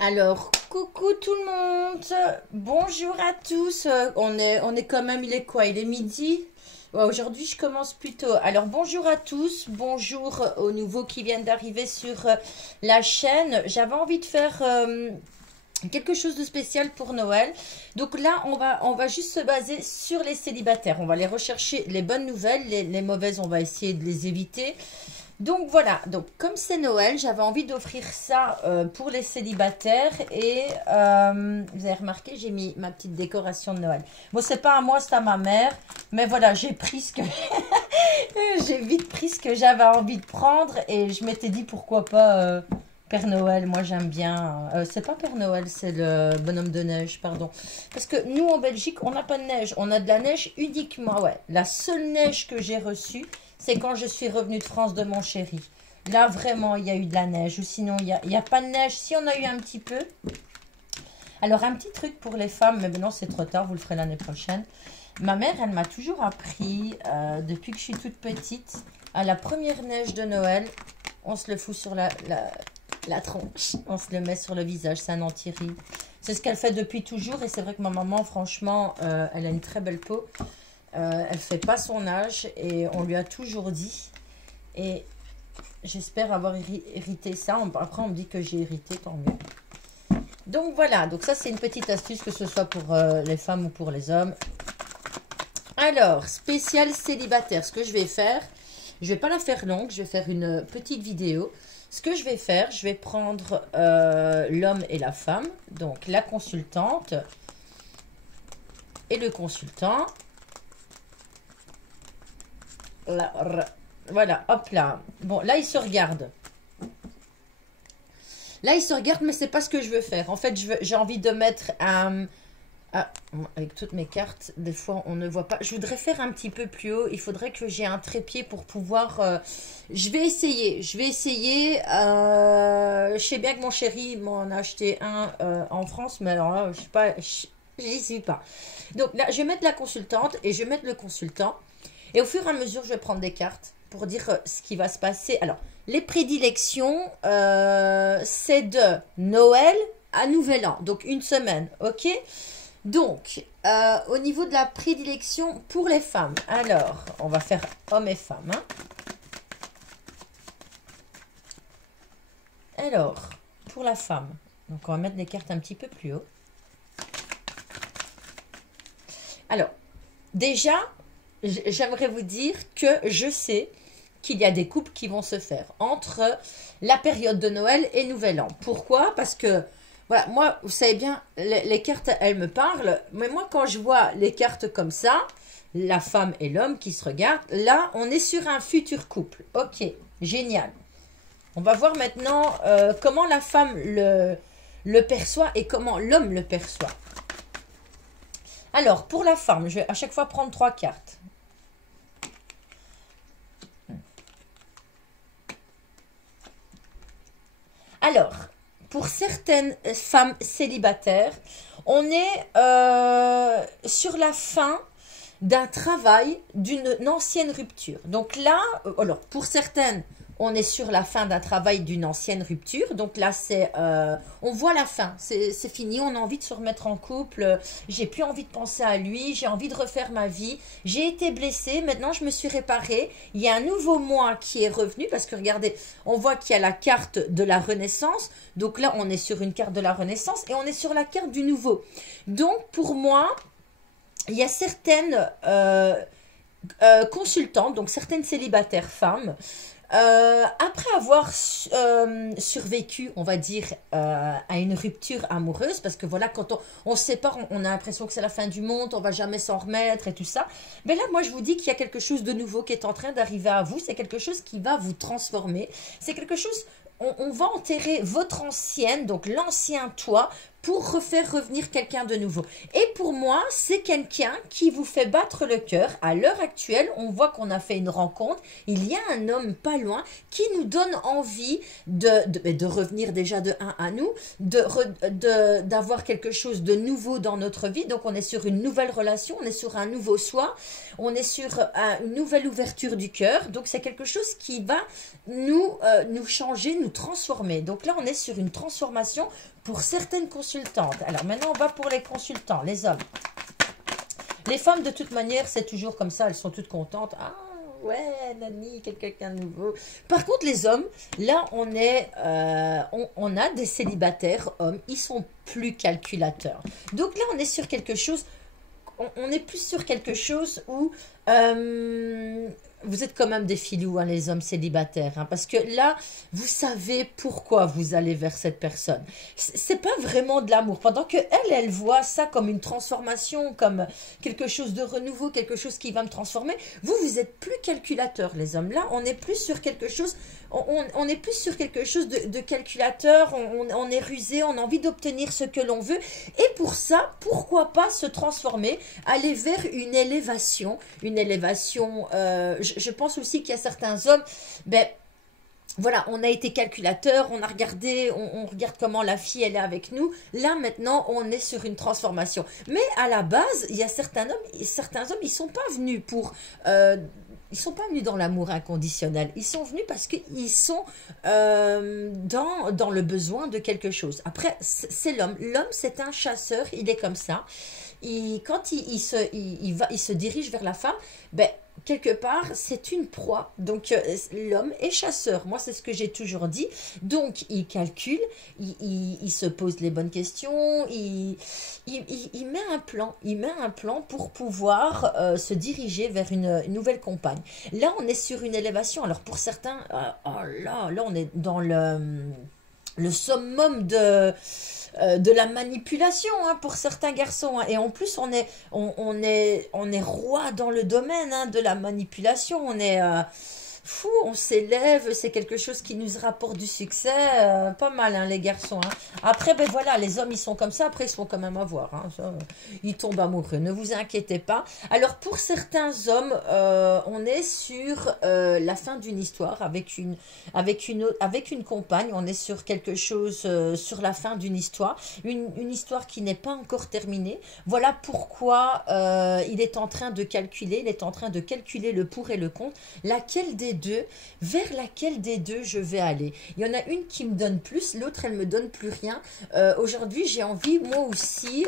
Alors, coucou tout le monde, bonjour à tous, on est quand même, il est quoi? Il est midi? Ouais, aujourd'hui je commence plus tôt. Alors bonjour à tous, bonjour aux nouveaux qui viennent d'arriver sur la chaîne. J'avais envie de faire quelque chose de spécial pour Noël. Donc là, on va juste se baser sur les célibataires. On va les rechercher, les bonnes nouvelles, les mauvaises, on va essayer de les éviter. Donc voilà, donc comme c'est Noël, j'avais envie d'offrir ça pour les célibataires et vous avez remarqué, j'ai mis ma petite décoration de Noël. Bon, c'est pas à moi, c'est à ma mère, mais voilà, j'ai pris ce que j'ai vite pris ce que j'avais envie de prendre et je m'étais dit pourquoi pas Père Noël, moi j'aime bien. C'est pas Père Noël, c'est le bonhomme de neige, pardon. Parce que nous en Belgique, on n'a pas de neige, on a de la neige uniquement, ouais. La seule neige que j'ai reçue, c'est quand je suis revenue de France de mon chéri. Là, vraiment, il y a eu de la neige. Ou sinon, il y a pas de neige. Si on a eu un petit peu. Alors, un petit truc pour les femmes, mais maintenant, c'est trop tard. Vous le ferez l'année prochaine. Ma mère, elle m'a toujours appris, depuis que je suis toute petite, à la première neige de Noël, on se le fout sur la tronche. On se le met sur le visage. C'est un anti-rides. C'est ce qu'elle fait depuis toujours. Et c'est vrai que ma maman, franchement, elle a une très belle peau. Elle fait pas son âge et on lui a toujours dit et j'espère avoir hérité ça. Après on me dit que j'ai hérité, tant mieux. Donc voilà, donc ça c'est une petite astuce que ce soit pour les femmes ou pour les hommes. Alors, spécial célibataire, ce que je vais faire, je vais pas la faire longue, je vais faire une petite vidéo. Ce que je vais faire, je vais prendre l'homme et la femme, donc la consultante et le consultant. Là, voilà, hop là. Bon, là, ils se regardent. Là, ils se regardent, mais c'est pas ce que je veux faire. En fait, j'ai envie de mettre un... avec toutes mes cartes, des fois, on ne voit pas. Je voudrais faire un petit peu plus haut. Il faudrait que j'ai un trépied pour pouvoir... je vais essayer. Je vais essayer. Je sais bien que mon chéri m'en a acheté un en France, mais alors là, je sais pas... J'y suis pas. Donc là, je vais mettre la consultante et je vais mettre le consultant. Et au fur et à mesure, je vais prendre des cartes pour dire ce qui va se passer. Alors, les prédilections, c'est de Noël à Nouvel An. Donc, une semaine, ok? Donc, au niveau de la prédilection pour les femmes. Alors, on va faire hommes et femmes. Hein. Alors, pour la femme. Donc, on va mettre les cartes un petit peu plus haut. Alors, déjà... J'aimerais vous dire que je sais qu'il y a des couples qui vont se faire entre la période de Noël et Nouvel An. Pourquoi? Parce que, voilà, moi, vous savez bien, les cartes, elles me parlent. Mais moi, quand je vois les cartes comme ça, la femme et l'homme qui se regardent, là, on est sur un futur couple. Ok, génial. On va voir maintenant comment la femme le perçoit et comment l'homme le perçoit. Alors, pour la femme, je vais à chaque fois prendre 3 cartes. Alors, pour certaines femmes célibataires, on est sur la fin d'un travail d'une ancienne rupture. Donc là, alors pour certaines, on est sur la fin d'un travail d'une ancienne rupture. Donc là, c'est, on voit la fin. C'est fini. On a envie de se remettre en couple. J'ai plus envie de penser à lui. J'ai envie de refaire ma vie. J'ai été blessée. Maintenant, je me suis réparée. Il y a un nouveau moi qui est revenu. Parce que regardez, on voit qu'il y a la carte de la Renaissance. Donc là, on est sur une carte de la Renaissance. Et on est sur la carte du nouveau. Donc, pour moi, il y a certaines consultantes, donc certaines célibataires femmes, après avoir survécu, on va dire, à une rupture amoureuse, parce que voilà, quand on se sépare, on a l'impression que c'est la fin du monde, on va jamais s'en remettre et tout ça. Mais là, moi, je vous dis qu'il y a quelque chose de nouveau qui est en train d'arriver à vous. C'est quelque chose qui va vous transformer. C'est quelque chose... On va enterrer votre ancienne, donc l'ancien toi, pour refaire revenir quelqu'un de nouveau. Et pour moi, c'est quelqu'un qui vous fait battre le cœur. À l'heure actuelle, on voit qu'on a fait une rencontre. Il y a un homme pas loin qui nous donne envie de revenir déjà de un à nous, d'avoir quelque chose de nouveau dans notre vie. Donc, on est sur une nouvelle relation, on est sur un nouveau soi, on est sur une nouvelle ouverture du cœur. Donc, c'est quelque chose qui va nous changer, nous transformer. Donc là, on est sur une transformation pour certaines consultantes. Alors maintenant, on va pour les consultants, les hommes. Les femmes, de toute manière, c'est toujours comme ça. Elles sont toutes contentes. Ah, ouais, Nani, quelqu'un de nouveau. Par contre, les hommes, là, on a des célibataires hommes. Ils sont plus calculateurs. Donc là, on est sur quelque chose... On est plus sur quelque chose où... vous êtes quand même des filous, hein, les hommes célibataires, hein, parce que là, vous savez pourquoi vous allez vers cette personne. C'est pas vraiment de l'amour. Pendant que elle voit ça comme une transformation, comme quelque chose de renouveau, quelque chose qui va me transformer. Vous êtes plus calculateur, les hommes. Là, on est plus sur quelque chose. On est plus sur quelque chose de calculateur. On est rusé, on a envie d'obtenir ce que l'on veut. Et pour ça, pourquoi pas se transformer, aller vers une élévation. Une élévation, je pense aussi qu'il y a certains hommes, ben, voilà, on a été calculateur, on a regardé, on regarde comment la fille, elle est avec nous. Là, maintenant, on est sur une transformation. Mais à la base, il y a certains hommes, ils sont pas venus pour... ils sont pas venus dans l'amour inconditionnel. Ils sont venus parce qu'ils sont dans le besoin de quelque chose. Après, c'est l'homme. L'homme, c'est un chasseur. Il est comme ça. Quand il se dirige vers la femme, ben, quelque part, c'est une proie. Donc, l'homme est chasseur. Moi, c'est ce que j'ai toujours dit. Donc, il calcule, il se pose les bonnes questions, il met un plan. Il met un plan pour pouvoir se diriger vers une nouvelle compagne. Là, on est sur une élévation. Alors, pour certains, oh là, on est dans le summum de la manipulation, hein, pour certains garçons, hein. Et en plus on est roi dans le domaine, hein, de la manipulation. On est fou, on s'élève, c'est quelque chose qui nous rapporte du succès, pas mal, hein, les garçons, hein. Après, ben voilà, les hommes, ils sont comme ça, après, ils se font quand même avoir, hein, ça, ils tombent amoureux, ne vous inquiétez pas. Alors, pour certains hommes, on est sur la fin d'une histoire, avec une compagne, on est sur quelque chose, sur la fin d'une histoire, une histoire qui n'est pas encore terminée. Voilà pourquoi il est en train de calculer, le pour et le contre, vers laquelle des deux je vais aller. Il y en a une qui me donne plus, l'autre elle me donne plus rien. Aujourd'hui, j'ai envie moi aussi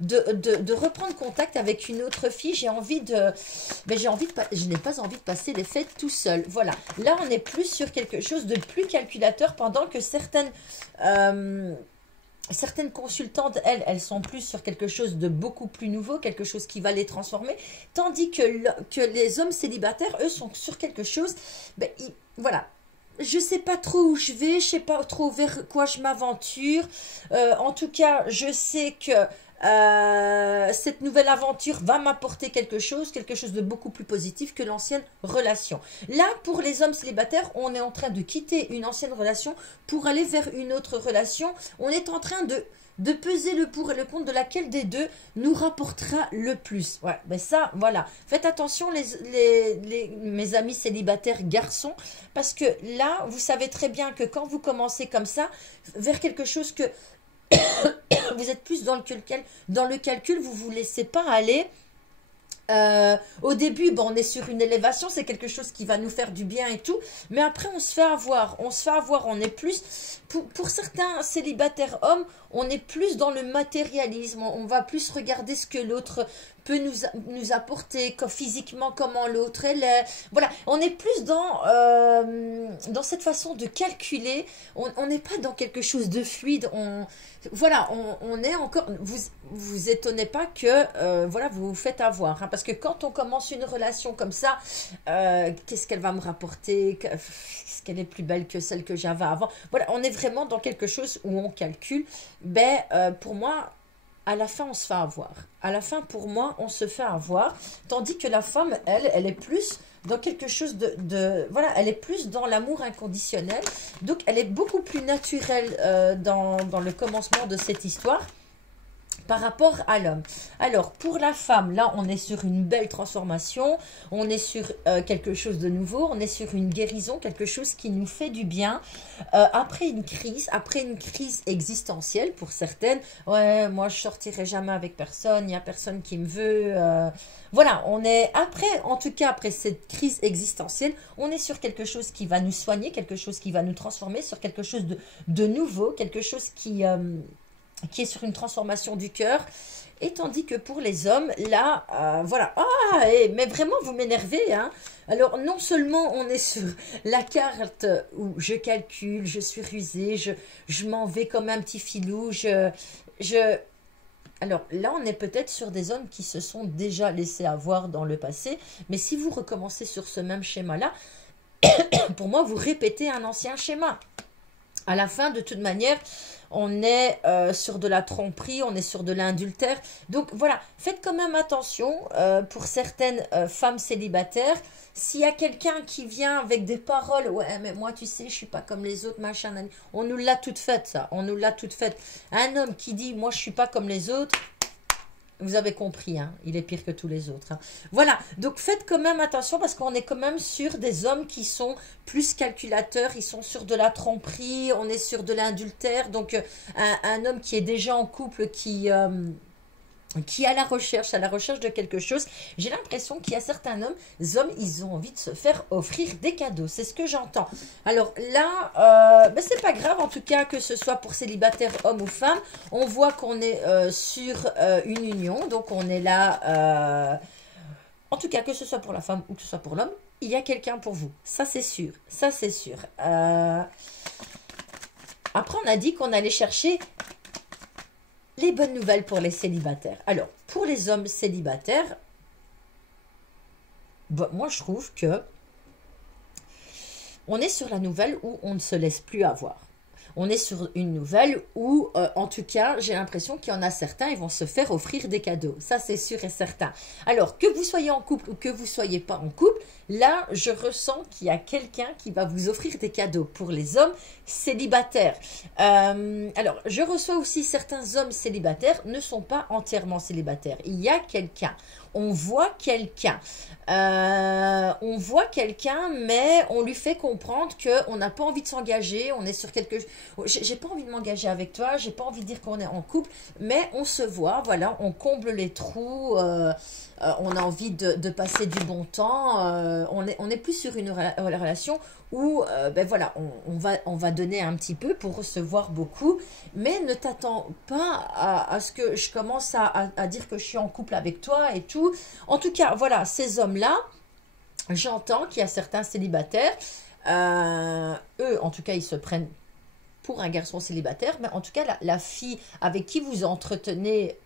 de reprendre contact avec une autre fille. Je n'ai pas envie de passer les fêtes tout seul. Voilà. Là, on est plus sur quelque chose de plus calculateur, pendant que certaines consultantes, elles sont plus sur quelque chose de beaucoup plus nouveau, quelque chose qui va les transformer, tandis que les hommes célibataires, eux, sont sur quelque chose, ben, voilà, je sais pas trop où je vais, je sais pas trop vers quoi je m'aventure, en tout cas, je sais que cette nouvelle aventure va m'apporter quelque chose de beaucoup plus positif que l'ancienne relation. Là, pour les hommes célibataires, on est en train de quitter une ancienne relation pour aller vers une autre relation. On est en train de peser le pour et le contre de laquelle des deux nous rapportera le plus. Ouais, ben ça, voilà. Faites attention, mes amis célibataires garçons, parce que là, vous savez très bien que quand vous commencez comme ça, vers quelque chose que vous êtes plus dans le calcul, vous vous laissez pas aller. Au début, bon, on est sur une élévation, c'est quelque chose qui va nous faire du bien et tout, mais après on se fait avoir, on est plus, pour certains célibataires hommes, on est plus dans le matérialisme, on va plus regarder ce que l'autre peut nous apporter, physiquement, comment l'autre est, voilà, on est plus dans cette façon de calculer, on n'est pas dans quelque chose de fluide, voilà, on est encore, vous étonnez pas que, voilà, vous vous faites avoir, hein, parce que quand on commence une relation comme ça, qu'est-ce qu'elle va me rapporter, est-ce qu'elle est plus belle que celle que j'avais avant, voilà, on est vraiment dans quelque chose où on calcule, ben, pour moi, à la fin, on se fait avoir. À la fin, pour moi, on se fait avoir. Tandis que la femme, elle est plus dans quelque chose voilà, elle est plus dans l'amour inconditionnel. Donc, elle est beaucoup plus naturelle dans le commencement de cette histoire. par rapport à l'homme. Alors, pour la femme, là, on est sur une belle transformation, on est sur quelque chose de nouveau, on est sur une guérison, quelque chose qui nous fait du bien. Après une crise existentielle pour certaines, ouais, moi, je sortirai jamais avec personne, il n'y a personne qui me veut. Voilà, on est après, en tout cas, après cette crise existentielle, on est sur quelque chose qui va nous soigner, quelque chose qui va nous transformer, sur quelque chose de nouveau, quelque chose qui est sur une transformation du cœur. Et tandis que pour les hommes, là, voilà. Ah, mais vraiment, vous m'énervez, hein. Alors, non seulement on est sur la carte où je calcule, je suis rusée, je m'en vais comme un petit filou, Alors là, on est peut-être sur des hommes qui se sont déjà laissés avoir dans le passé. Mais si vous recommencez sur ce même schéma-là, pour moi, vous répétez un ancien schéma. À la fin, de toute manière, on est sur de la tromperie, on est sur de l'adultère. Donc voilà, faites quand même attention pour certaines femmes célibataires. S'il y a quelqu'un qui vient avec des paroles, ouais, mais moi, tu sais, je suis pas comme les autres, machin, on nous l'a toute faite, ça. On nous l'a toute faite. Un homme qui dit, moi, je suis pas comme les autres, vous avez compris, hein, il est pire que tous les autres. Hein. Voilà, donc faites quand même attention parce qu'on est quand même sur des hommes qui sont plus calculateurs, ils sont sur de la tromperie, on est sur de l'adultère. Donc un homme qui est déjà en couple, qui est à la recherche de quelque chose. J'ai l'impression qu'il y a certains hommes, ils ont envie de se faire offrir des cadeaux. C'est ce que j'entends. Alors là, ben c'est pas grave, en tout cas, que ce soit pour célibataires, hommes ou femmes. On voit qu'on est sur une union. Donc, on est là, en tout cas, que ce soit pour la femme ou que ce soit pour l'homme, il y a quelqu'un pour vous. Ça, c'est sûr. Ça, c'est sûr. Après, on a dit qu'on allait chercher les bonnes nouvelles pour les célibataires. Alors, pour les hommes célibataires, bon, moi je trouve que on est sur la nouvelle où on ne se laisse plus avoir. On est sur une nouvelle où, en tout cas, j'ai l'impression qu'il y en a certains, ils vont se faire offrir des cadeaux. Ça, c'est sûr et certain. Alors, que vous soyez en couple ou que vous ne soyez pas en couple, là, je ressens qu'il y a quelqu'un qui va vous offrir des cadeaux pour les hommes célibataires. Alors, je reçois aussi certains hommes célibataires ne sont pas entièrement célibataires. Il y a quelqu'un. On voit quelqu'un. Mais on lui fait comprendre qu'on n'a pas envie de s'engager. On est sur quelque chose. J'ai pas envie de m'engager avec toi. J'ai pas envie de dire qu'on est en couple. Mais on se voit. Voilà, on comble les trous. On a envie de passer du bon temps. On est plus sur une relation où ben voilà, on va donner un petit peu pour recevoir beaucoup, mais ne t'attends pas à ce que je commence à dire que je suis en couple avec toi et tout. En tout cas, voilà, ces hommes-là, j'entends qu'il y a certains célibataires, eux, en tout cas, ils se prennent pour un garçon célibataire, mais en tout cas, la fille avec qui vous entretenez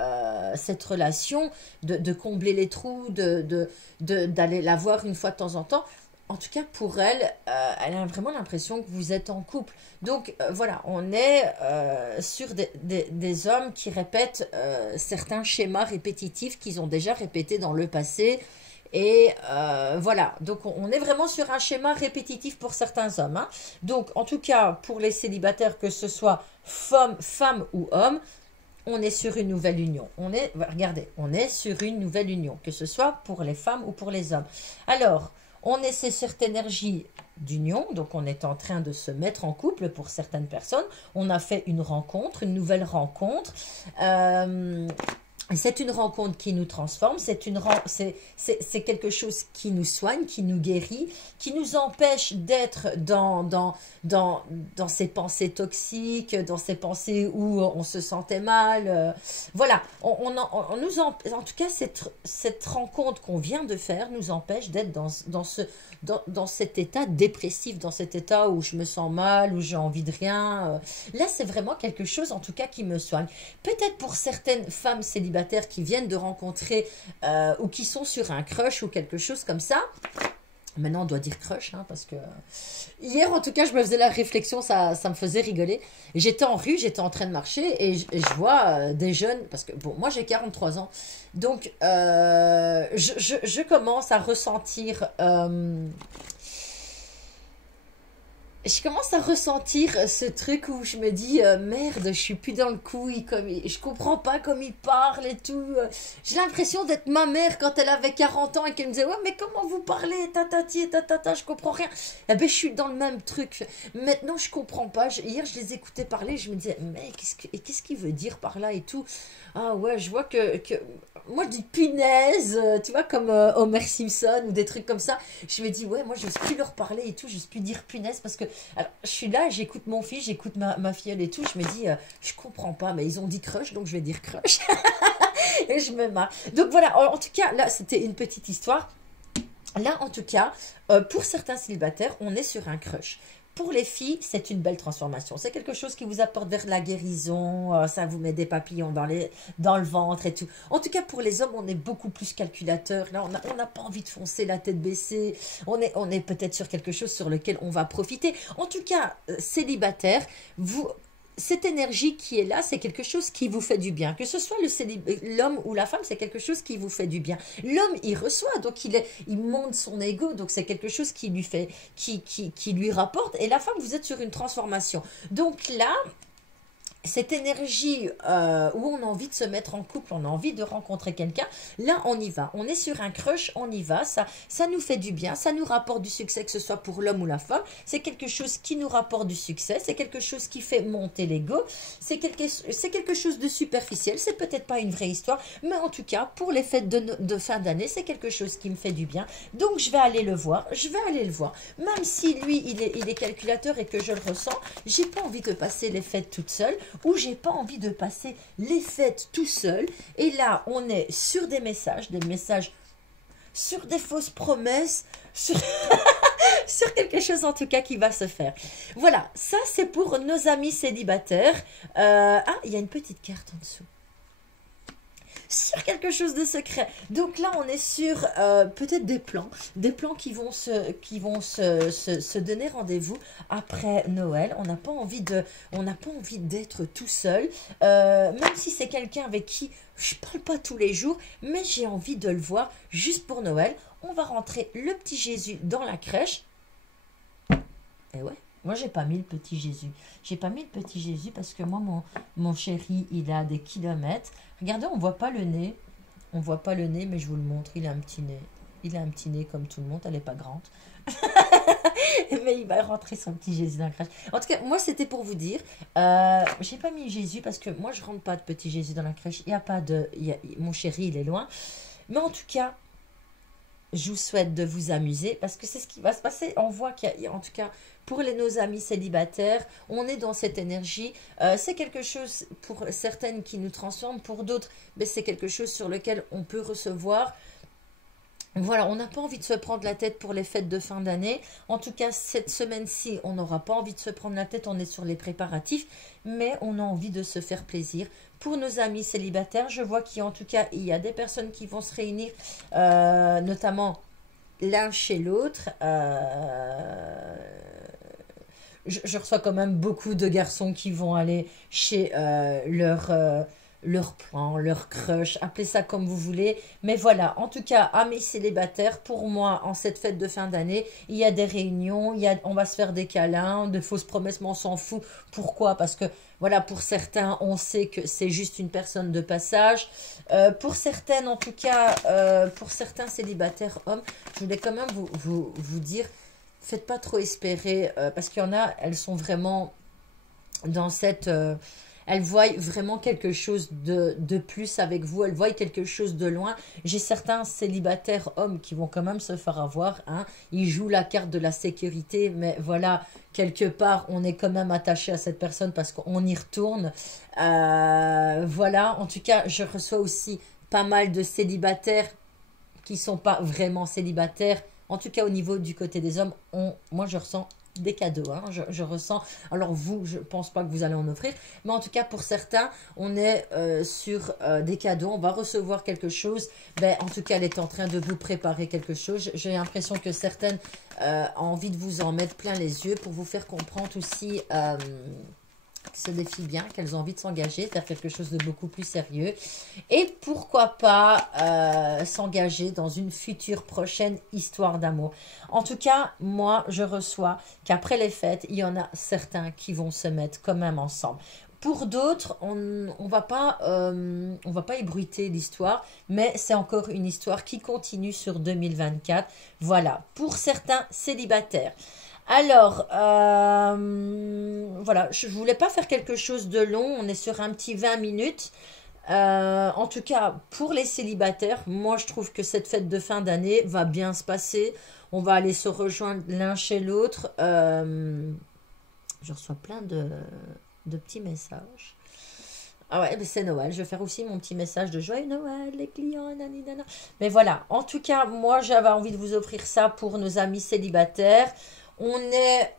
cette relation, de combler les trous, d'aller la voir une fois de temps en temps, en tout cas, pour elle, elle a vraiment l'impression que vous êtes en couple. Donc, voilà, on est sur des hommes qui répètent certains schémas répétitifs qu'ils ont déjà répétés dans le passé. Et voilà, donc on est vraiment sur un schéma répétitif pour certains hommes. Hein. Donc, en tout cas, pour les célibataires, que ce soit femme ou homme, on est sur une nouvelle union. Regardez, on est sur une nouvelle union, que ce soit pour les femmes ou pour les hommes. Alors, on est sur cette énergie d'union, donc on est en train de se mettre en couple pour certaines personnes. On a fait une rencontre, une nouvelle rencontre. C'est une rencontre qui nous transforme, c'est quelque chose qui nous soigne, qui nous guérit, qui nous empêche d'être dans ces pensées toxiques, dans ces pensées où on se sentait mal. Voilà, en tout cas, cette rencontre qu'on vient de faire nous empêche d'être dans cet état dépressif, dans cet état où je me sens mal, où j'ai envie de rien. Là, c'est vraiment quelque chose, en tout cas, qui me soigne. Peut-être pour certaines femmes célibataires qui viennent de rencontrer ou qui sont sur un crush ou quelque chose comme ça. Maintenant, on doit dire crush, hein, parce que hier, en tout cas, je me faisais la réflexion, ça me faisait rigoler. J'étais en rue, j'étais en train de marcher et je vois des jeunes, parce que bon, moi j'ai 43 ans, donc je commence à ressentir je commence à ressentir ce truc où je me dis merde, je suis plus dans le coup, je comprends pas comme il parle et tout. J'ai l'impression d'être ma mère quand elle avait 40 ans et qu'elle me disait ouais mais comment vous parlez, tatati, tatata, je comprends rien. Eh ben je suis dans le même truc. Maintenant je comprends pas. Hier je les écoutais parler, je me disais mais qu'est-ce qu'il veut dire par là et tout. Ah ouais, je vois que moi je dis punaise, tu vois, comme Homer Simpson ou des trucs comme ça. Je me dis ouais, moi j'ose plus leur parler et tout, j'ose plus dire punaise parce que alors, je suis là, j'écoute mon fils, j'écoute ma filleule et tout, je me dis je comprends pas, mais ils ont dit crush donc je vais dire crush. Et je me marre. Donc voilà, en tout cas là c'était une petite histoire. Là en tout cas, pour certains célibataires, on est sur un crush. Pour les filles, c'est une belle transformation. C'est quelque chose qui vous apporte vers la guérison. Ça vous met des papillons dans le ventre et tout. En tout cas, pour les hommes, on est beaucoup plus calculateur. Là, on n'a pas envie de foncer la tête baissée. On est peut-être sur quelque chose sur lequel on va profiter. En tout cas, célibataire, cette énergie qui est là, c'est quelque chose qui vous fait du bien. Que ce soit l'homme ou la femme, c'est quelque chose qui vous fait du bien. L'homme, il reçoit, donc il monte son ego, donc c'est quelque chose qui lui fait, qui lui rapporte. Et la femme, vous êtes sur une transformation. Donc là, cette énergie où on a envie de se mettre en couple, on a envie de rencontrer quelqu'un, là on y va, on est sur un crush, on y va, ça nous fait du bien, ça nous rapporte du succès, que ce soit pour l'homme ou la femme, c'est quelque chose qui nous rapporte du succès, c'est quelque chose qui fait monter l'ego, c'est quelque chose de superficiel, c'est peut-être pas une vraie histoire, mais en tout cas pour les fêtes de fin d'année, c'est quelque chose qui me fait du bien, donc je vais aller le voir, même si lui il est calculateur et que je le ressens, j'ai pas envie de passer les fêtes toute seule, où j'ai pas envie de passer les fêtes tout seul. Et là, on est sur des messages sur des fausses promesses, sur, sur quelque chose en tout cas qui va se faire. Voilà, ça c'est pour nos amis célibataires. Ah, il y a une petite carte en dessous. Sur quelque chose de secret. Donc là, on est sur peut-être des plans qui vont se donner rendez-vous après Noël. On n'a pas envie d'être tout seul, même si c'est quelqu'un avec qui je parle pas tous les jours, mais j'ai envie de le voir juste pour Noël. On va rentrer le petit Jésus dans la crèche. Et ouais. Moi, j'ai pas mis le petit Jésus. J'ai pas mis le petit Jésus parce que moi, mon chéri, il a des kilomètres. Regardez, on voit pas le nez. On voit pas le nez, mais je vous le montre. Il a un petit nez. Il a un petit nez comme tout le monde. Elle est pas grande. Mais il va rentrer son petit Jésus dans la crèche. En tout cas, moi, c'était pour vous dire. J'ai pas mis Jésus parce que moi, je rentre pas de petit Jésus dans la crèche. Il y a pas de... mon chéri, il est loin. Mais en tout cas, je vous souhaite de vous amuser parce que c'est ce qui va se passer. On voit qu'il y a, en tout cas, pour nos amis célibataires, on est dans cette énergie. C'est quelque chose pour certaines qui nous transforme, pour d'autres, mais c'est quelque chose sur lequel on peut recevoir. Voilà, on n'a pas envie de se prendre la tête pour les fêtes de fin d'année. En tout cas, cette semaine-ci, on n'aura pas envie de se prendre la tête. On est sur les préparatifs, mais on a envie de se faire plaisir. Pour nos amis célibataires, je vois qu'en tout cas, il y a des personnes qui vont se réunir, notamment l'un chez l'autre. Je reçois quand même beaucoup de garçons qui vont aller chez leur plan, leur crush, appelez ça comme vous voulez. Mais voilà, en tout cas, amis célibataires, pour moi, en cette fête de fin d'année, il y a des réunions, on va se faire des câlins, de fausses promesses, mais on s'en fout. Pourquoi? Parce que, voilà, pour certains, on sait que c'est juste une personne de passage. Pour certaines, en tout cas, pour certains célibataires hommes, je voulais quand même vous dire, faites pas trop espérer, parce qu'il y en a, elles sont vraiment dans cette... elles voient vraiment quelque chose de plus avec vous. Elles voient quelque chose de loin. J'ai certains célibataires hommes qui vont quand même se faire avoir. Hein. Ils jouent la carte de la sécurité. Mais voilà, quelque part, on est quand même attaché à cette personne parce qu'on y retourne. Voilà, en tout cas, je reçois aussi pas mal de célibataires qui ne sont pas vraiment célibataires. En tout cas, au niveau du côté des hommes, moi, je ressens des cadeaux, hein. Je ressens, alors vous, je pense pas que vous allez en offrir, mais en tout cas pour certains, on est sur des cadeaux, on va recevoir quelque chose, ben, en tout cas elle est en train de vous préparer quelque chose, j'ai l'impression que certaines ont envie de vous en mettre plein les yeux pour vous faire comprendre aussi se défient bien, qu'elles ont envie de s'engager, faire quelque chose de beaucoup plus sérieux. Et pourquoi pas s'engager dans une future prochaine histoire d'amour. En tout cas, moi, je reçois qu'après les fêtes, il y en a certains qui vont se mettre quand même ensemble. Pour d'autres, on va pas ébruiter l'histoire, mais c'est encore une histoire qui continue sur 2024. Voilà, pour certains célibataires. Alors, voilà, je voulais pas faire quelque chose de long, on est sur un petit 20 minutes. En tout cas, pour les célibataires, moi je trouve que cette fête de fin d'année va bien se passer. On va aller se rejoindre l'un chez l'autre. Je reçois plein de petits messages. Ah ouais, mais c'est Noël. Je vais faire aussi mon petit message de joyeux Noël, les clients, nanana. Mais voilà, en tout cas, moi, j'avais envie de vous offrir ça pour nos amis célibataires. On est,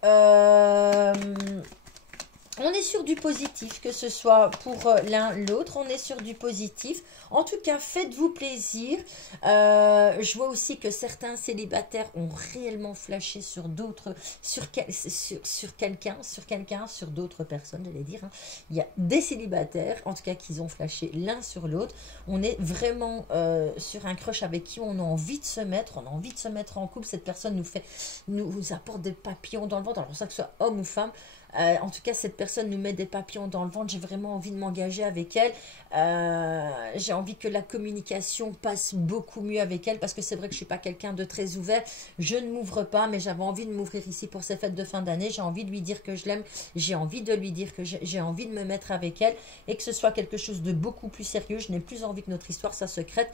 on est sur du positif, que ce soit pour l'un l'autre, on est sur du positif. En tout cas, faites-vous plaisir. Je vois aussi que certains célibataires ont réellement flashé sur d'autres, sur quelqu'un, sur d'autres personnes, j'allais dire. Hein. Il y a des célibataires, en tout cas, qui ont flashé l'un sur l'autre. On est vraiment sur un crush avec qui on a envie de se mettre, on a envie de se mettre en couple. Cette personne nous apporte des papillons dans le ventre, alors ça que ce soit homme ou femme. En tout cas, cette personne nous met des papillons dans le ventre. J'ai vraiment envie de m'engager avec elle. J'ai envie que la communication passe beaucoup mieux avec elle parce que c'est vrai que je ne suis pas quelqu'un de très ouvert. Je ne m'ouvre pas, mais j'avais envie de m'ouvrir ici pour ces fêtes de fin d'année. J'ai envie de lui dire que je l'aime. J'ai envie de lui dire que j'ai envie de me mettre avec elle et que ce soit quelque chose de beaucoup plus sérieux. Je n'ai plus envie que notre histoire soit secrète.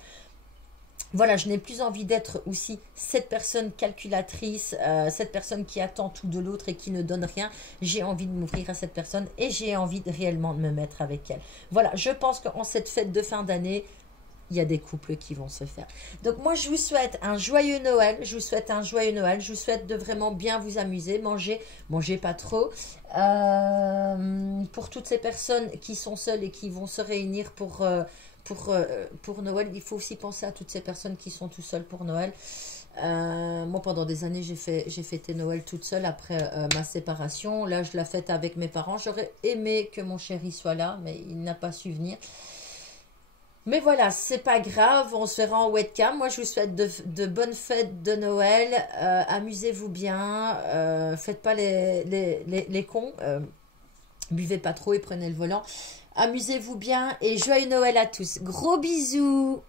Voilà, je n'ai plus envie d'être aussi cette personne calculatrice, cette personne qui attend tout de l'autre et qui ne donne rien. J'ai envie de m'ouvrir à cette personne et j'ai envie réellement de me mettre avec elle. Voilà, je pense qu'en cette fête de fin d'année, il y a des couples qui vont se faire. Donc moi, je vous souhaite un joyeux Noël. Je vous souhaite un joyeux Noël. Je vous souhaite de vraiment bien vous amuser. Mangez pas trop. Pour toutes ces personnes qui sont seules et qui vont se réunir pour Noël, il faut aussi penser à toutes ces personnes qui sont tout seules pour Noël. Moi, pendant des années, j'ai fêté Noël toute seule après ma séparation. Là, je la fête avec mes parents. J'aurais aimé que mon chéri soit là, mais il n'a pas su venir. Mais voilà, c'est pas grave, on se verra en webcam. Moi, je vous souhaite de bonnes fêtes de Noël. Amusez-vous bien. Faites pas les cons. Buvez pas trop et prenez le volant. Amusez-vous bien et joyeux Noël à tous. Gros bisous!